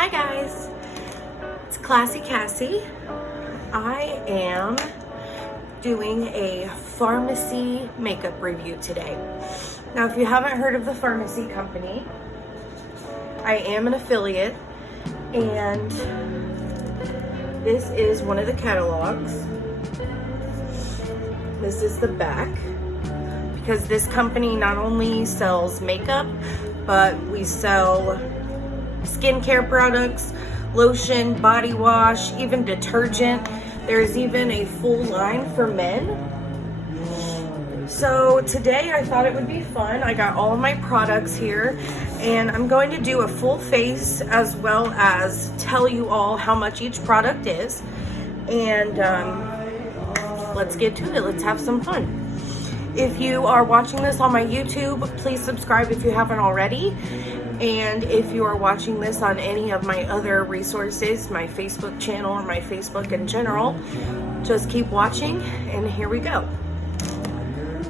Hi guys, it's Classy Cassie. I am doing a Farmasi makeup review today. Now if you haven't heard of the Farmasi company, I am an affiliate and this is one of the catalogs. This is the back, because this company not only sells makeup, but we sell skincare products, lotion, body wash, even detergent. There's even a full line for men. So today I thought it would be fun. I got all of my products here and I'm going to do a full face as well as tell you all how much each product is. And let's get to it. Let's have some fun. If you are watching this on my YouTube, please subscribe if you haven't already. And if you are watching this on any of my other resources, my Facebook channel or my Facebook in general, just keep watching and here we go.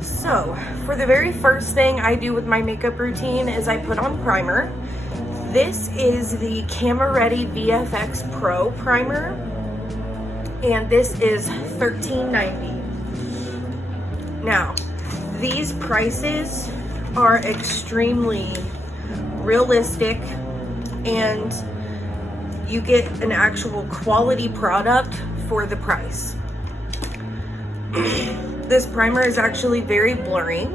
So for the very first thing I do with my makeup routine is I put on primer. This is the Camera Ready Vfx Pro primer and this is $13.90. Now these prices are extremely realistic and you get an actual quality product for the price. This primer is actually very blurry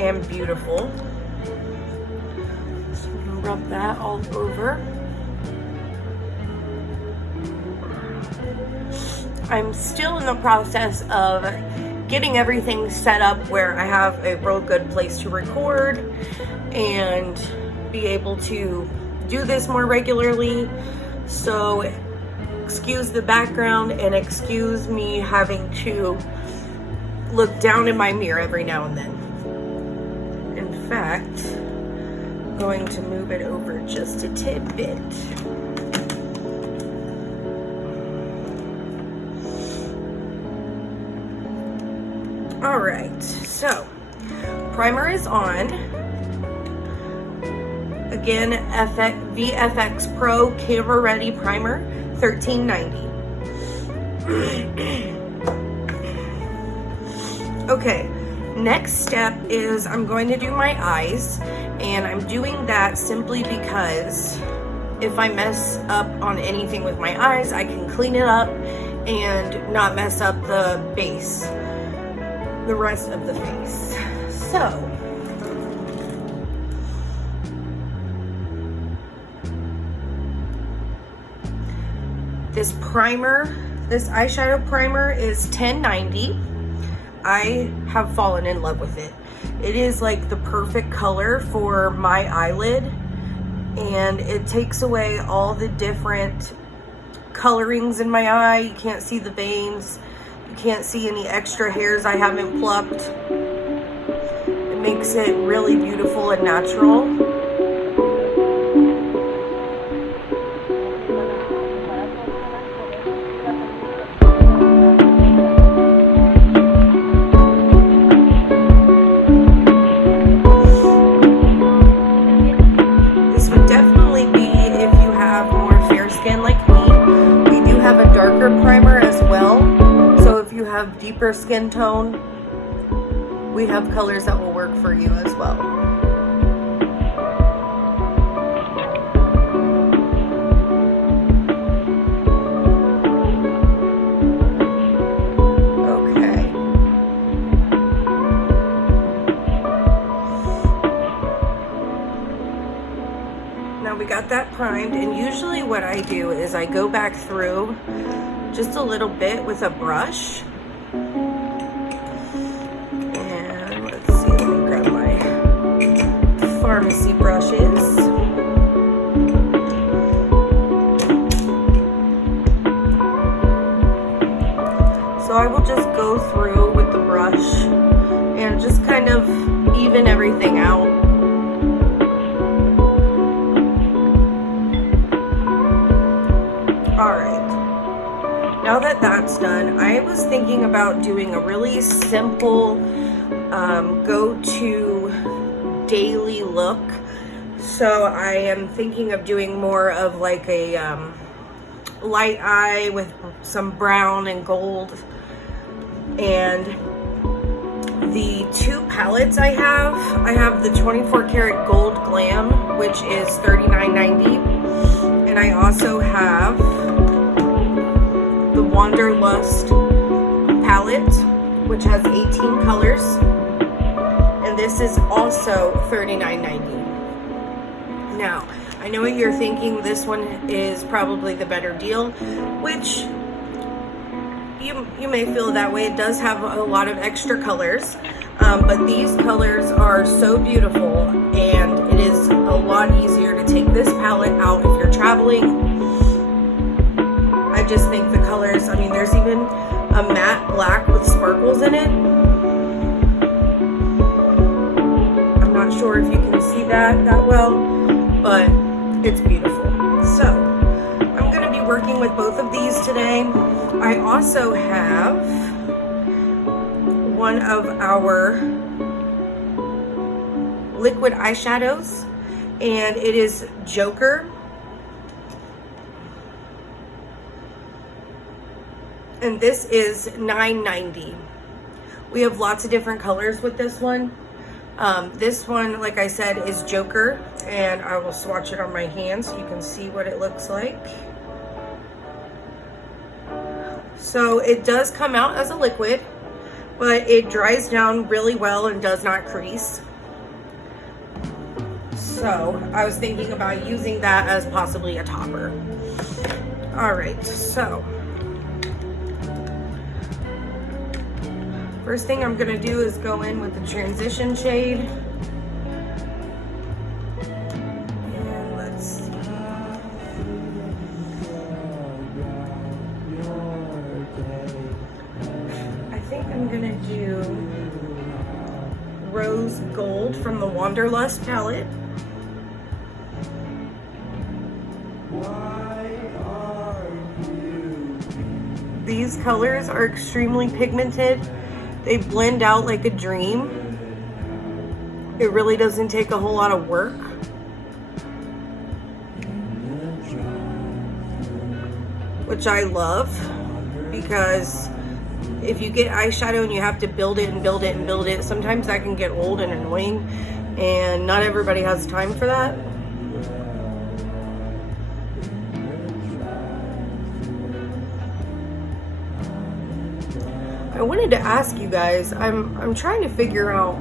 and beautiful. So I'm gonna rub that all over. I'm still in the process of getting everything set up where I have a real good place to record and be able to do this more regularly. So excuse the background and excuse me having to look down in my mirror every now and then. In fact, I'm going to move it over just a tidbit. All right, so primer is on. Again, VFX Pro Camera Ready Primer, $13.90. Okay, next step is I'm going to do my eyes, and I'm doing that simply because if I mess up on anything with my eyes, I can clean it up and not mess up the base, the rest of the face. So this primer, this eyeshadow primer is $10.90. I have fallen in love with it. It is like the perfect color for my eyelid and it takes away all the different colorings in my eye. You can't see the veins. You can't see any extra hairs I haven't plucked. It makes it really beautiful and natural. This would definitely be if you have more fair skin like me. We do have a darker primer as well. If you have deeper skin tone, we have colors that will work for you as well. Okay. Now we got that primed, and usually what I do is I go back through just a little bit with a brush. And let's see, let me grab my Farmasi brushes. So I will just go through with the brush and just kind of even everything out. All right. Now that that's done, I was thinking about doing a really simple go-to daily look. So I am thinking of doing more of like a light eye with some brown and gold. And the two palettes I have the 24 karat gold glam, which is $39.90, and I also have the Wanderlust palette, which has 18 colors, and this is also $39.90. Now, I know what you're thinking, this one is probably the better deal, which you may feel that way. It does have a lot of extra colors, but these colors are so beautiful, and it is a lot easier to take this palette out if you're traveling. I just think the colors, I mean, there's even a matte black with sparkles in it. I'm not sure if you can see that well, but it's beautiful. So I'm going to be working with both of these today. I also have one of our liquid eyeshadows, and it is Joker. And this is $9.90. We have lots of different colors with this one. This one, like I said, is Joker, and I will swatch it on my hand so you can see what it looks like. So it does come out as a liquid, but it dries down really well and does not crease. So I was thinking about using that as possibly a topper. All right, so first thing I'm gonna do is go in with the transition shade. And let's see. I think I'm gonna do Rose Gold from the Wanderlust palette. These colors are extremely pigmented. They blend out like a dream. It really doesn't take a whole lot of work. Which I love, because if you get eyeshadow and you have to build it and build it and build it, sometimes that can get old and annoying, and not everybody has time for that. I wanted to ask you guys, I'm trying to figure out,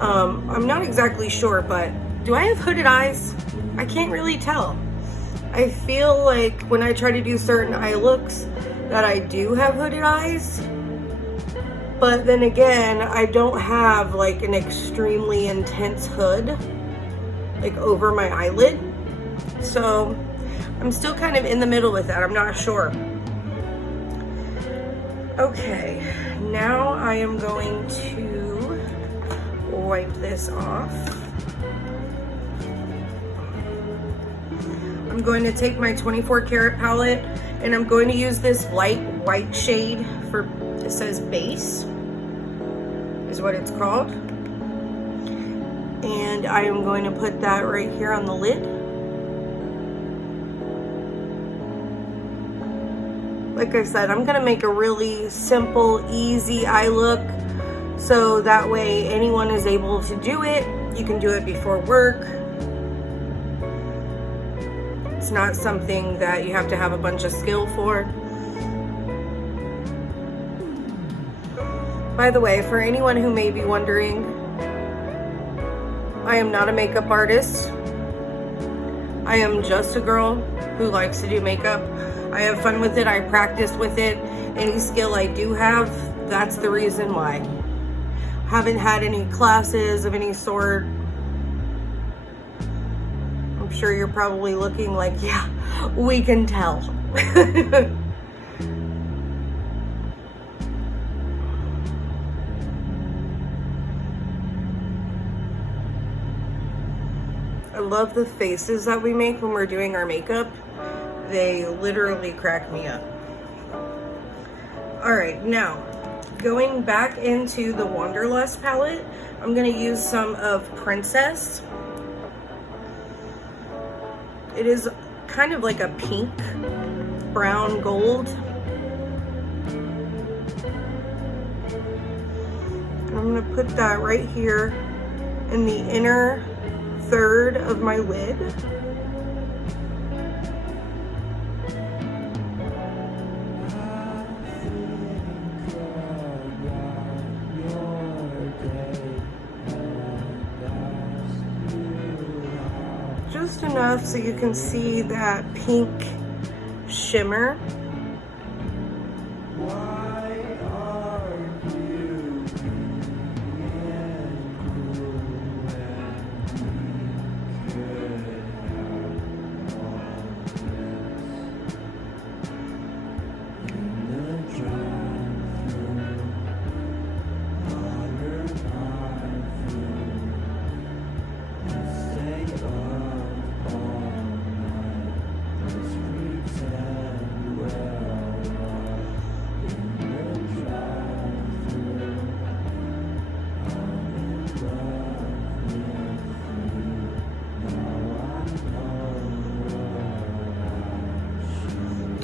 I'm not exactly sure, but do I have hooded eyes? I can't really tell. I feel like when I try to do certain eye looks that I do have hooded eyes, but then again, I don't have like an extremely intense hood like over my eyelid. So I'm still kind of in the middle with that. I'm not sure. Okay, now I am going to wipe this off. I'm going to take my 24 karat palette, and I'm going to use this light white shade for, it says Beige, is what it's called. And I am going to put that right here on the lid. Like I said, I'm gonna make a really simple, easy eye look, so that way anyone is able to do it. You can do it before work. It's not something that you have to have a bunch of skill for. By the way, for anyone who may be wondering, I am not a makeup artist. I am just a girl who likes to do makeup. I have fun with it, I practice with it. Any skill I do have, that's the reason why. Haven't had any classes of any sort. I'm sure you're probably looking like, yeah, we can tell. I love the faces that we make when we're doing our makeup. They literally crack me up. All right, now going back into the Wanderlust palette, I'm gonna use some of Princess. It is kind of like a pink, brown, gold. I'm gonna put that right here in the inner third of my lid. Just enough so you can see that pink shimmer.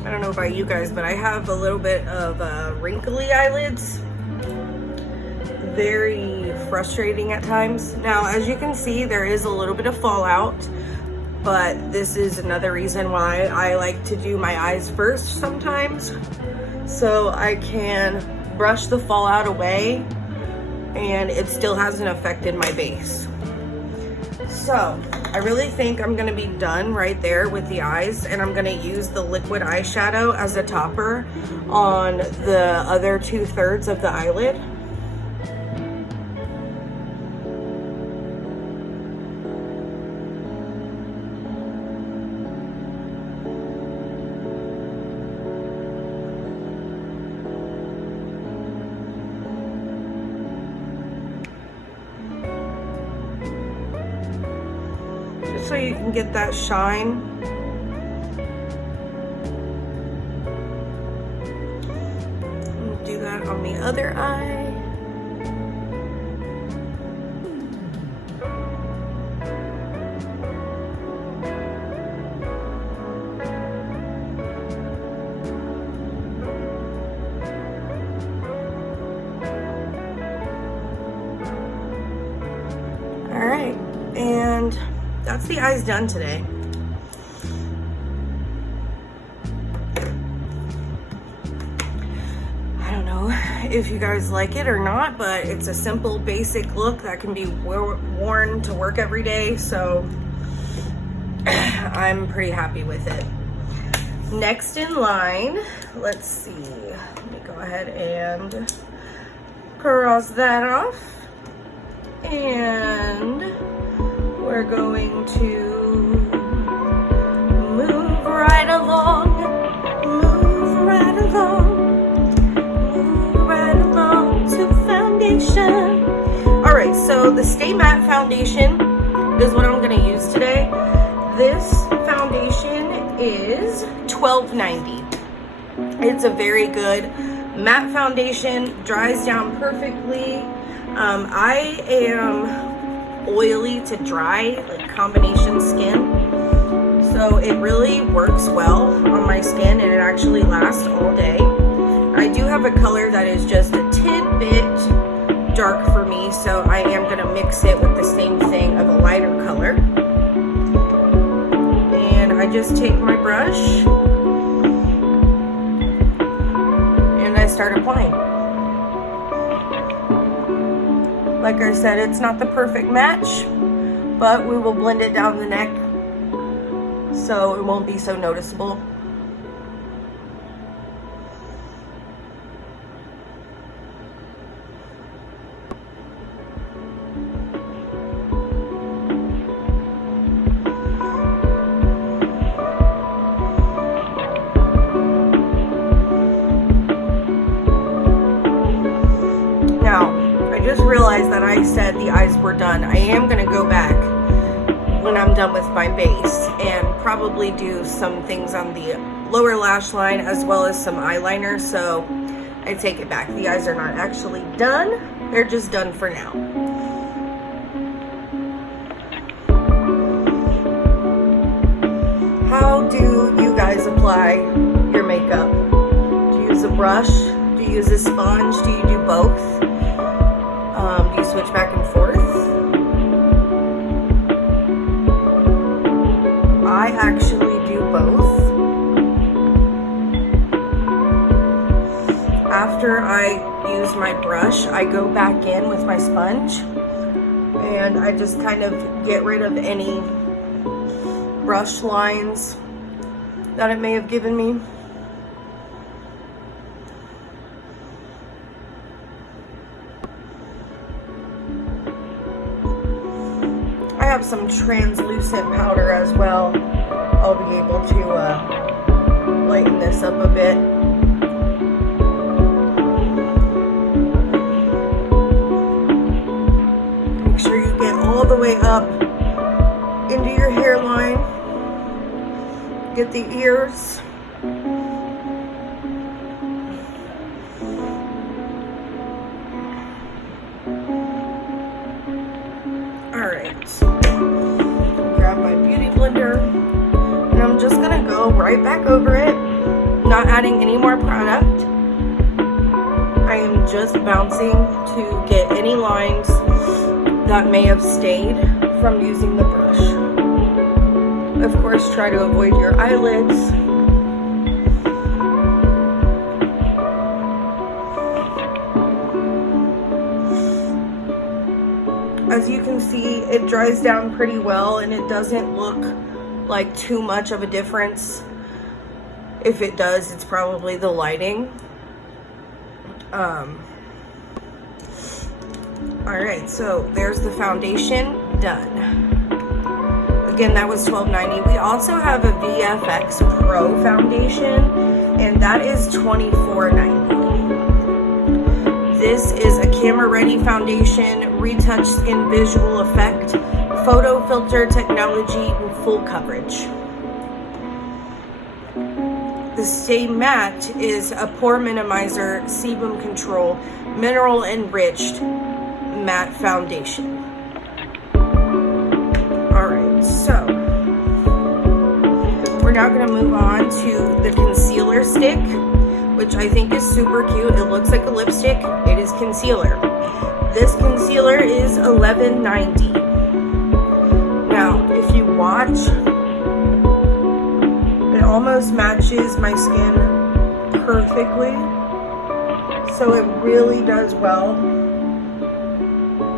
I don't know about you guys, but I have a little bit of wrinkly eyelids. Very frustrating at times. Now, as you can see, there is a little bit of fallout, but this is another reason why I like to do my eyes first sometimes, so I can brush the fallout away and it still hasn't affected my base. So I really think I'm gonna be done right there with the eyes, and I'm gonna use the liquid eyeshadow as a topper on the other 2/3 of the eyelid. So you can get that shine. Do that on the other eye. All right, and that's the eyes done today. I don't know if you guys like it or not, but it's a simple, basic look that can be worn to work every day, so I'm pretty happy with it. Next in line, let's see. Let me go ahead and cross that off. And we're going to move right along, move right along, move right along to foundation. All right, so the Stay Matte foundation is what I'm gonna use today. This foundation is $12.90. It's a very good matte foundation, dries down perfectly. I am oily to dry, like combination skin, so it really works well on my skin and it actually lasts all day. I do have a color that is just a tidbit dark for me, so I am going to mix it with the same thing of a lighter color. And I just take my brush and I start applying. Like I said, it's not the perfect match, but we will blend it down the neck so it won't be so noticeable. Realized that I said the eyes were done. I am going to go back when I'm done with my base and probably do some things on the lower lash line as well as some eyeliner, so I take it back. The eyes are not actually done, they're just done for now. how do you guys apply your makeup? Do you use a brush? Do you use a sponge? Do you do both? Do you switch back and forth? I actually do both. After I use my brush, I go back in with my sponge and I just kind of get rid of any brush lines that it may have given me. I have some translucent powder as well. I'll be able to lighten this up a bit. Make sure you get all the way up into your hairline. Get the ears. Grab my beauty blender and I'm just gonna go right back over it, not adding any more product. I am just bouncing to get any lines that may have stayed from using the brush. Of course, try to avoid your eyelids. As you can see, it dries down pretty well and it doesn't look like too much of a difference. If it does, it's probably the lighting. Alright, so there's the foundation done. Again, that was $12.90. We also have a Vfx Pro Foundation and that is $24.90. This is a camera-ready foundation, retouched in visual effect, photo filter technology, and full coverage. The Stay Matte is a pore minimizer, sebum control, mineral enriched matte foundation. Alright, so we're now going to move on to the concealer stick, which I think is super cute. It looks like a lipstick. It is concealer. This concealer is $11.90. Now, if you watch, it almost matches my skin perfectly. So it really does well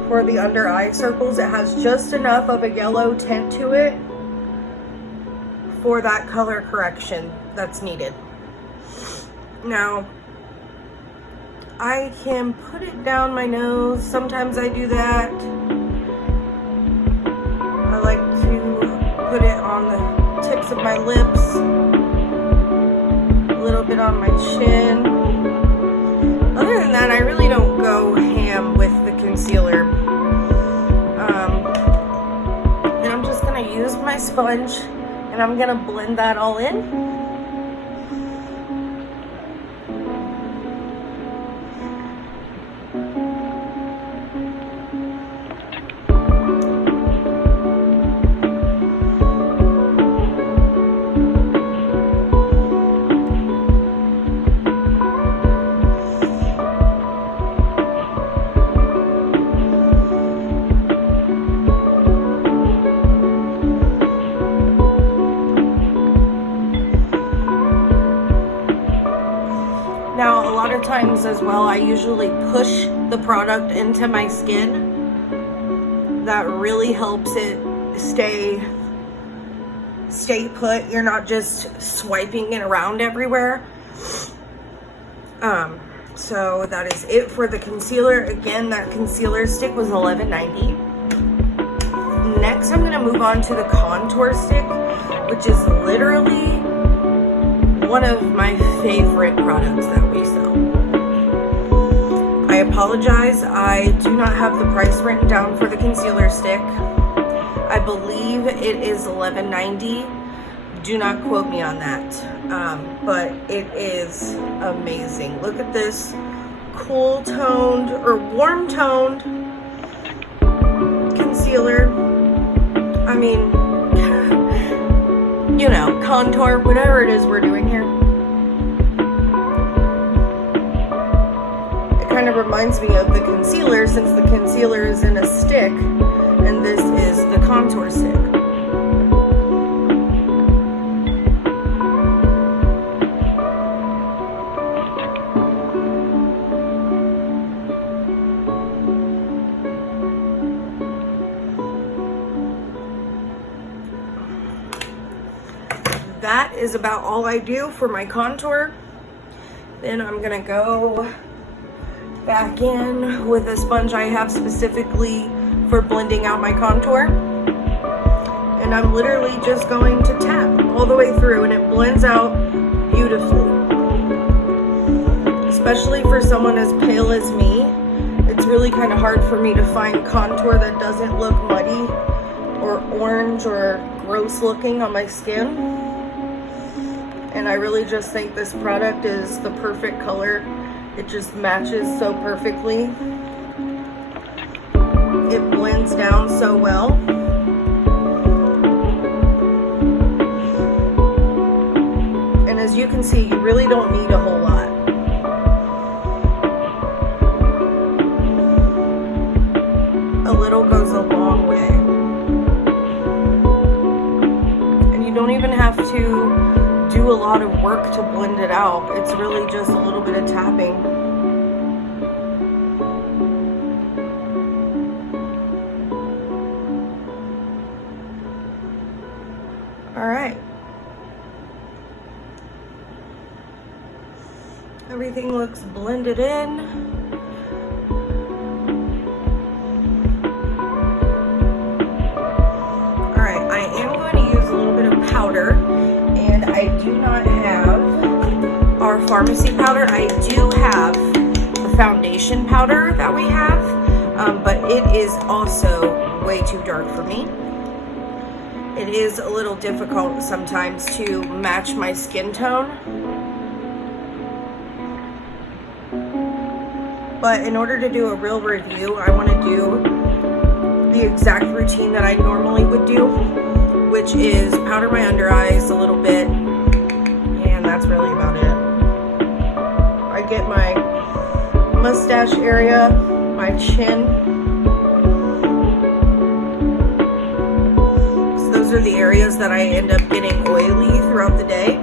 for the under eye circles. It has just enough of a yellow tint to it for that color correction that's needed. Now, I can put it down my nose. Sometimes I do that. I like to put it on the tips of my lips, a little bit on my chin. Other than that, I really don't go ham with the concealer. And I'm just going to use my sponge and I'm going to blend that all in. Now, a lot of times as well, I usually push the product into my skin. That really helps it stay put. You're not just swiping it around everywhere. So that is it for the concealer. Again, that concealer stick was $11.90. Next, I'm gonna move on to the contour stick, which is literally one of my favorite products that we sell. I apologize, I do not have the price written down for the concealer stick. I believe it is $11.90. Do not quote me on that, but it is amazing. Look at this cool toned or warm toned concealer. I mean, you know, contour, whatever it is we're doing here. It kind of reminds me of the concealer, since the concealer is in a stick and this is the contour stick. That is about all I do for my contour. Then I'm gonna go back in with a sponge I have specifically for blending out my contour. And I'm literally just going to tap all the way through, and it blends out beautifully. Especially for someone as pale as me, it's really kind of hard for me to find contour that doesn't look muddy or orange or gross looking on my skin. And I really just think this product is the perfect color. It just matches so perfectly. It blends down so well. And as you can see, you really don't need a whole lot. A little goes a long way. And you don't even have to do a lot of work to blend it out. It's really just a little bit of tapping. All right. Everything looks blended in. All right, I am going to use a little bit of powder. I do not have our Farmasi powder. I do have the foundation powder that we have, but it is also way too dark for me. It is a little difficult sometimes to match my skin tone. But in order to do a real review, I want to do the exact routine that I normally would do, which is powder my under eyes a little bit, and that's really about it. I get my mustache area, my chin. So those are the areas that I end up getting oily throughout the day.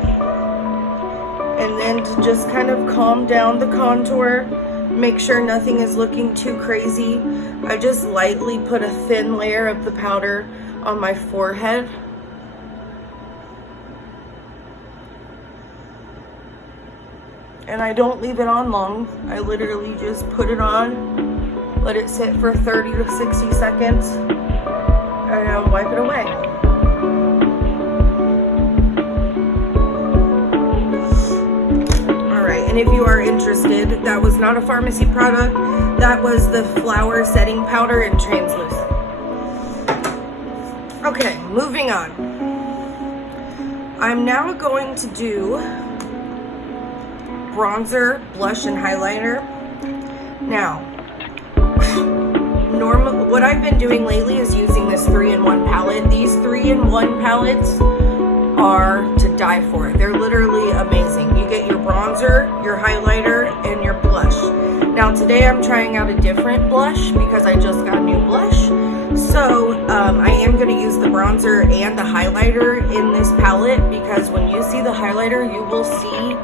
And then to just kind of calm down the contour, make sure nothing is looking too crazy, I just lightly put a thin layer of the powder on my forehead. And I don't leave it on long. I literally just put it on, let it sit for 30 to 60 seconds, and wipe it away. Alright, and if you are interested, that was not a Farmasi product. That was the flower setting powder in translucent. Okay, moving on. I'm now going to do bronzer, blush, and highlighter. Now, what I've been doing lately is using this 3-in-1 palette. These 3-in-1 palettes are to die for. They're literally amazing. You get your bronzer, your highlighter, and your blush. Now today I'm trying out a different blush because I just got a new blush. So I am going to use the bronzer and the highlighter in this palette, because when you see the highlighter, you will see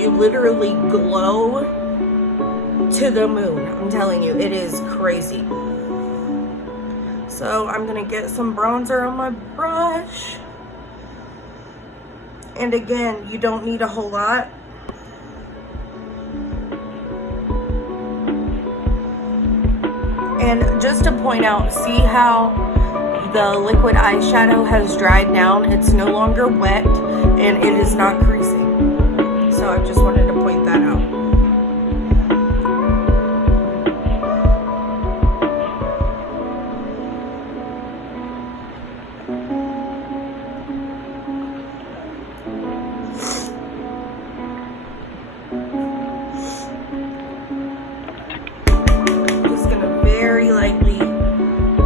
you literally glow to the moon. I'm telling you, it is crazy. So I'm gonna get some bronzer on my brush. And again, you don't need a whole lot. And just to point out, see how the liquid eyeshadow has dried down? It's no longer wet and it is not creasing. So I just wanted to point that out. Just gonna very lightly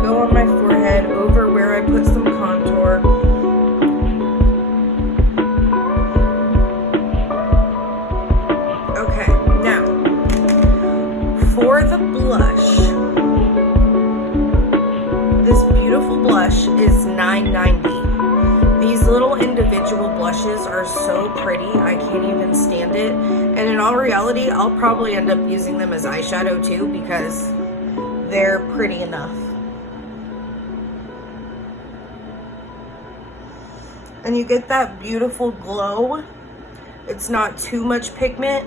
go on my forehead over where I put some contour. the blush. This beautiful blush is $9.90. These little individual blushes are so pretty, I can't even stand it. And in all reality, I'll probably end up using them as eyeshadow too because they're pretty enough. And you get that beautiful glow. It's not too much pigment,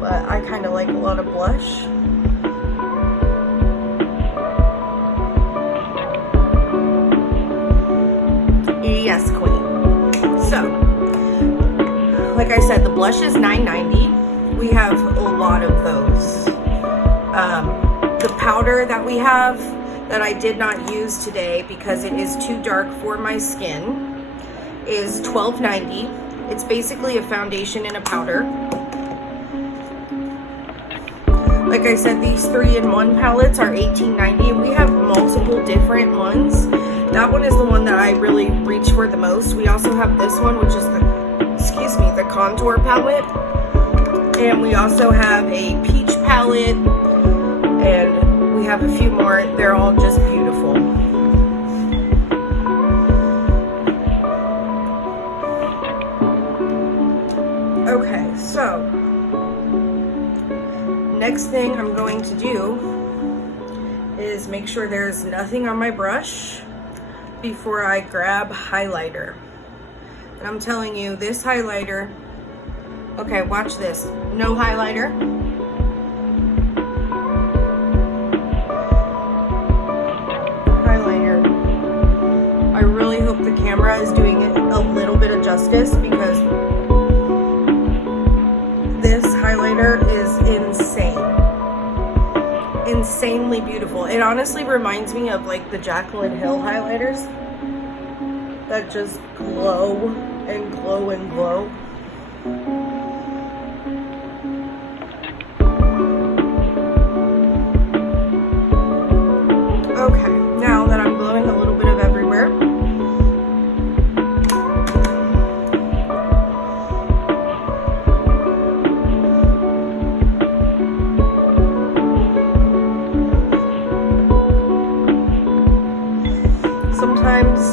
but I kind of like a lot of blush. Yes, queen. So, like I said, the blush is $9.90. We have a lot of those. The powder that we have that I did not use today because it is too dark for my skin is $12.90. It's basically a foundation and a powder. Like I said, these 3-in-1 palettes are $18.90, and we have multiple different ones. That one is the one that I really reach for the most. We also have this one, which is the contour palette. And we also have a peach palette, and we have a few more. They're all just beautiful. Okay, so next thing I'm going to do is make sure there's nothing on my brush before I grab highlighter. And I'm telling you, this highlighter, okay, watch this. No highlighter. Highlighter. I really hope the camera is doing it a little bit of justice because this highlighter is insane. Insanely beautiful. It honestly reminds me of like the Jaclyn Hill highlighters that just glow and glow and glow. Okay, now that I'm glowing a little bit of everywhere,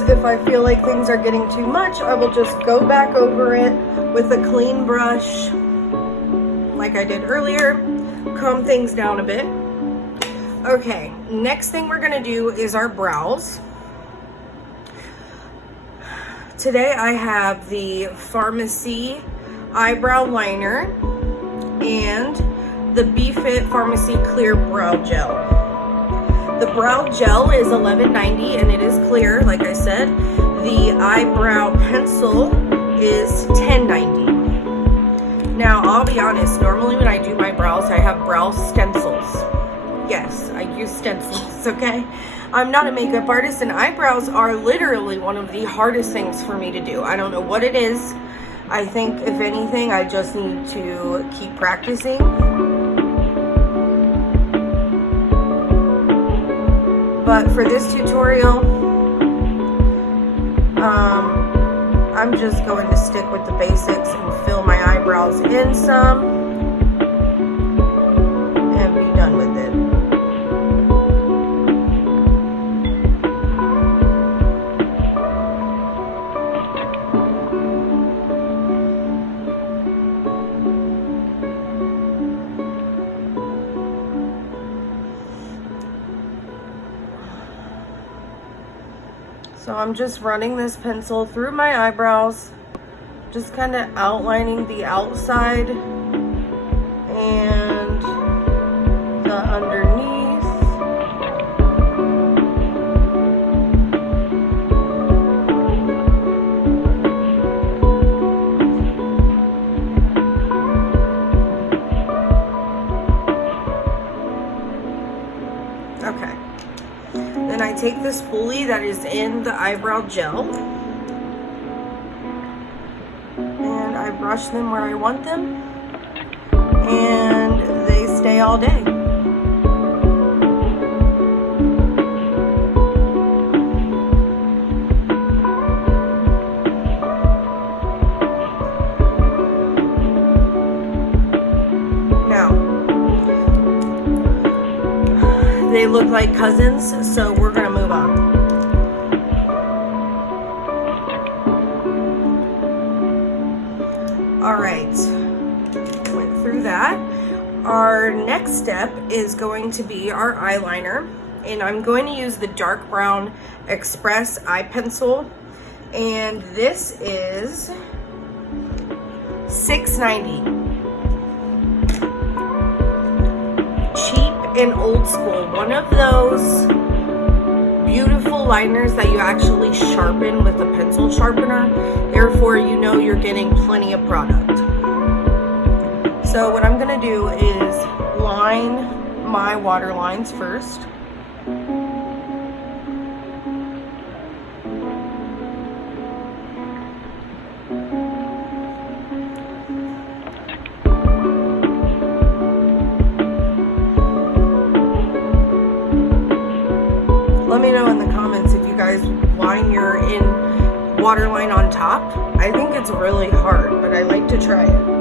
if I feel like things are getting too much, I will just go back over it with a clean brush like I did earlier, calm things down a bit. Okay, next thing we're gonna do is our brows. Today I have the Farmasi Eyebrow Liner and the Vfx Farmasi Clear Brow Gel. The brow gel is $11.90 and it is clear, like I said. The eyebrow pencil is $10.90. Now, I'll be honest, normally when I do my brows, I have brow stencils. Yes, I use stencils, okay? I'm not a makeup artist, and eyebrows are literally one of the hardest things for me to do. I don't know what it is. I think, if anything, I just need to keep practicing. But for this tutorial, I'm just going to stick with the basics and fill my eyebrows in some and be done with it. So I'm just running this pencil through my eyebrows, just kind of outlining the outside and the underneath. Okay. Then I take this spoolie that is in the eyebrow gel and I brush them where I want them, and they stay all day. Now, they look like cousins, so we're gonna move on. All right, went through that. Our next step is going to be our eyeliner, and I'm going to use the dark brown Express eye pencil, and this is $6.90. Cheap and old school. One of those beautiful liners that you actually sharpen with a pencil sharpener. Therefore, you know you're getting plenty of product. So what I'm gonna do is line my water lines first. Let me know in the comments if you guys line your waterline on top. I think it's really hard, but I like to try it.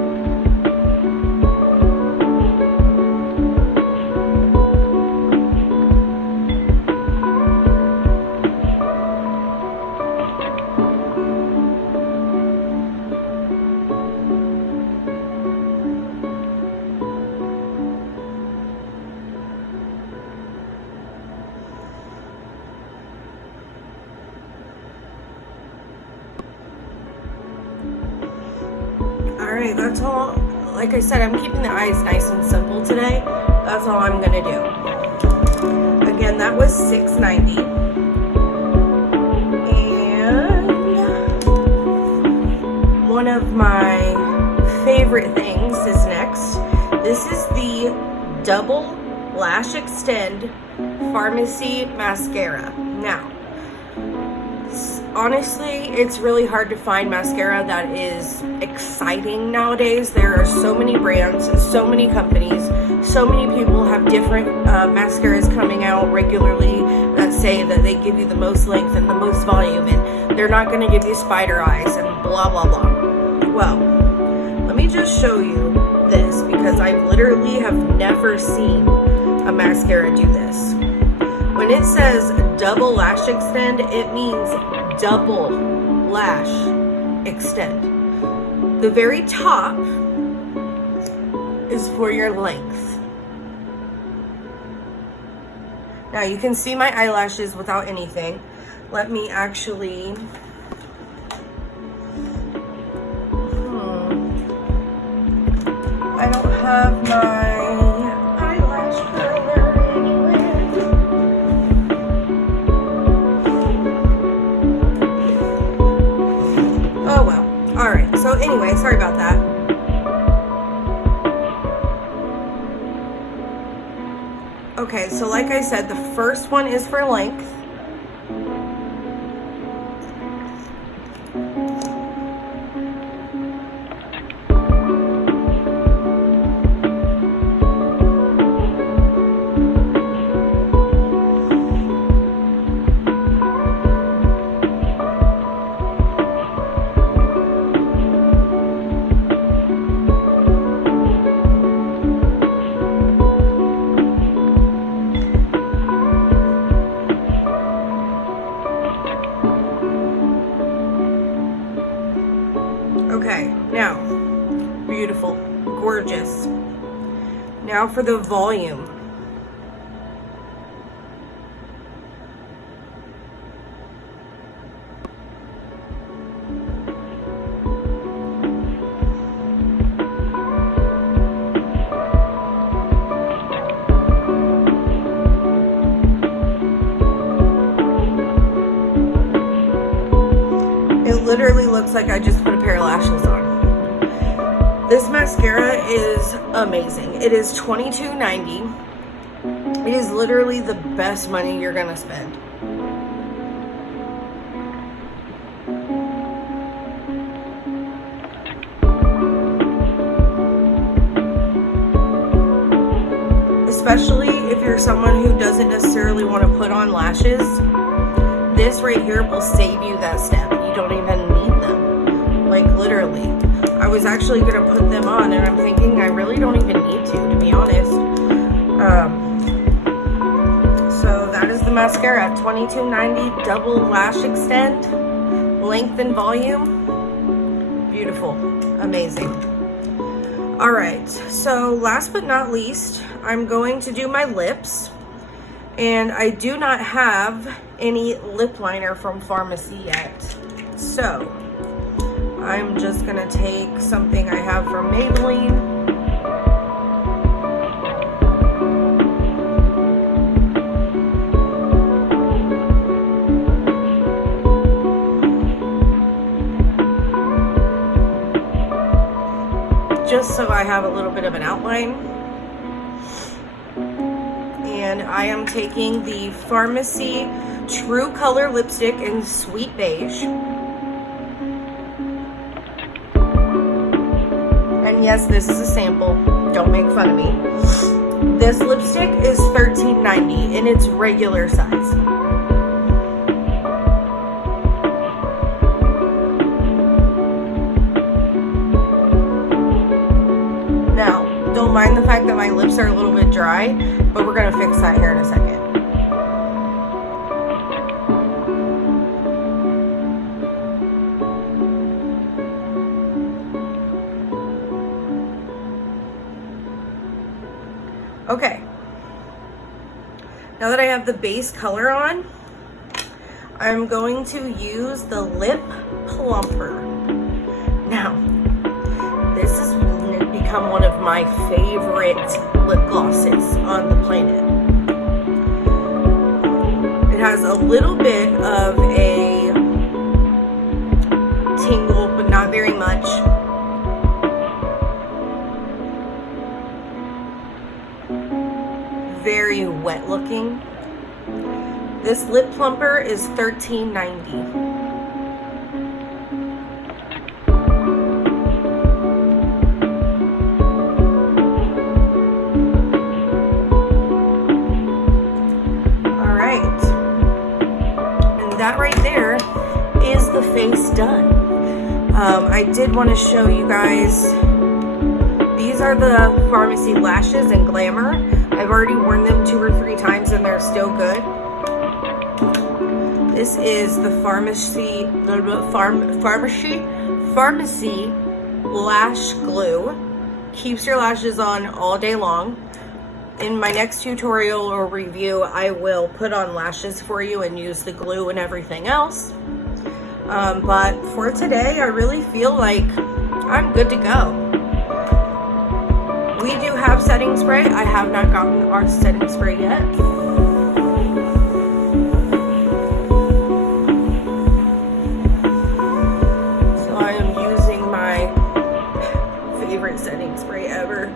Alright, that's all. Like I said, I'm keeping the eyes nice and simple today. That's all I'm gonna do. Again, that was $6.90. And one of my favorite things is next. This is the Double Lash Extend Farmasi Mascara. Now, honestly, it's really hard to find mascara that is exciting nowadays. There are so many brands, so many companies, so many people have different mascaras coming out regularly that say that they give you the most length and the most volume, and they're not going to give you spider eyes and blah blah blah. Well, let me just show you this, because I literally have never seen a mascara do this. When it says Double Lash Extend, it means double lash extend. The very top is for your length. Now you can see my eyelashes without anything. Let me actually I don't have my eyelash curler anywhere. Oh well. Alright, so anyway, sorry about that. Okay, so like I said, the first one is for length. Okay, now, beautiful, gorgeous. Now for the volume. It literally looks like I just put a pair of lashes on. This mascara is amazing. It is $22.90. It is literally the best money you're gonna spend. Especially if you're someone who doesn't necessarily want to put on lashes. This right here will save you that step. You don't even need them. Like literally. I was actually going to put them on and I'm thinking I really don't even need to be honest. mascara, $22.90, double lash extend, length and volume. Beautiful, amazing. All right, so last but not least, I'm going to do my lips. And I do not have any lip liner from Farmasi yet. So I'm just gonna take something I have from Maybelline. Just so I have a little bit of an outline. And I am taking the Farmasi True Color Lipstick in Sweet Beige. And yes, this is a sample. Don't make fun of me. This lipstick is $13.90 in its regular size. Now, don't mind the fact that my lips are a little bit dry, but we're gonna fix that here in a second. Okay, now that I have the base color on, I'm going to use the Lip Plumper. Now, this has become one of my favorite lip glosses on the planet. It has a little bit of a tingle, but not very much. Very wet looking. This lip plumper is $13.90. That right there is the face done. I did want to show you guys, these are the Farmasi lashes in Glamour. I've already worn them 2 or 3 times and they're still good. This is the Farmasi Lash Glue. Keeps your lashes on all day long. In my next tutorial or review, I will put on lashes for you and use the glue and everything else. But for today, I really feel like I'm good to go. We do have setting spray. I have not gotten our setting spray yet. So I am using my favorite setting spray ever,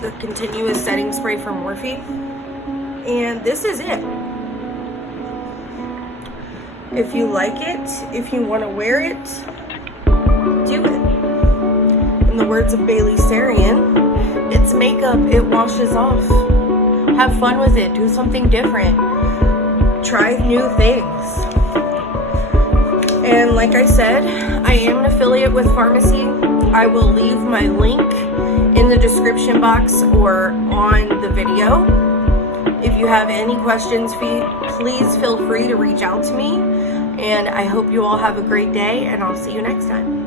the continuous setting spray from Morphe, and this is it. If you like it, if you want to wear it, do it. In the words of Bailey Sarian, it's makeup, it washes off. Have fun with it, do something different, try new things. And like I said, I am an affiliate with Farmasi. I will leave my link in the description box or on the video. If you have any questions, please feel free to reach out to me. And I hope you all have a great day, and I'll see you next time.